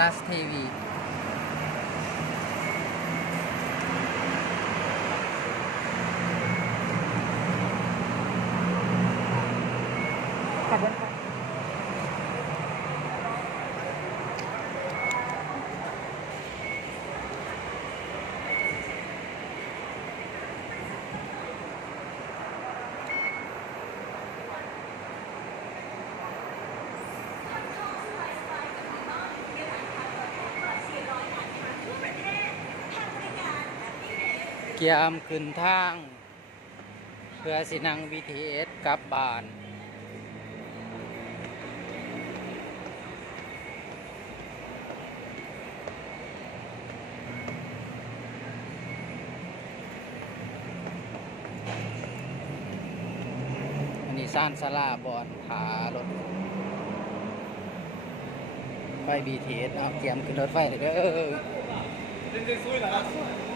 ลัสทีวีขอบคุณค่ะเกียมขึ้นทางเพื่อสินั่ง BTS กลับบ้านอันนี้ซ่านสลาบอนผารถไฟ BTS เอาเกียมขึ้นรถไฟเลยเด้อ เล่นซุยเหรอ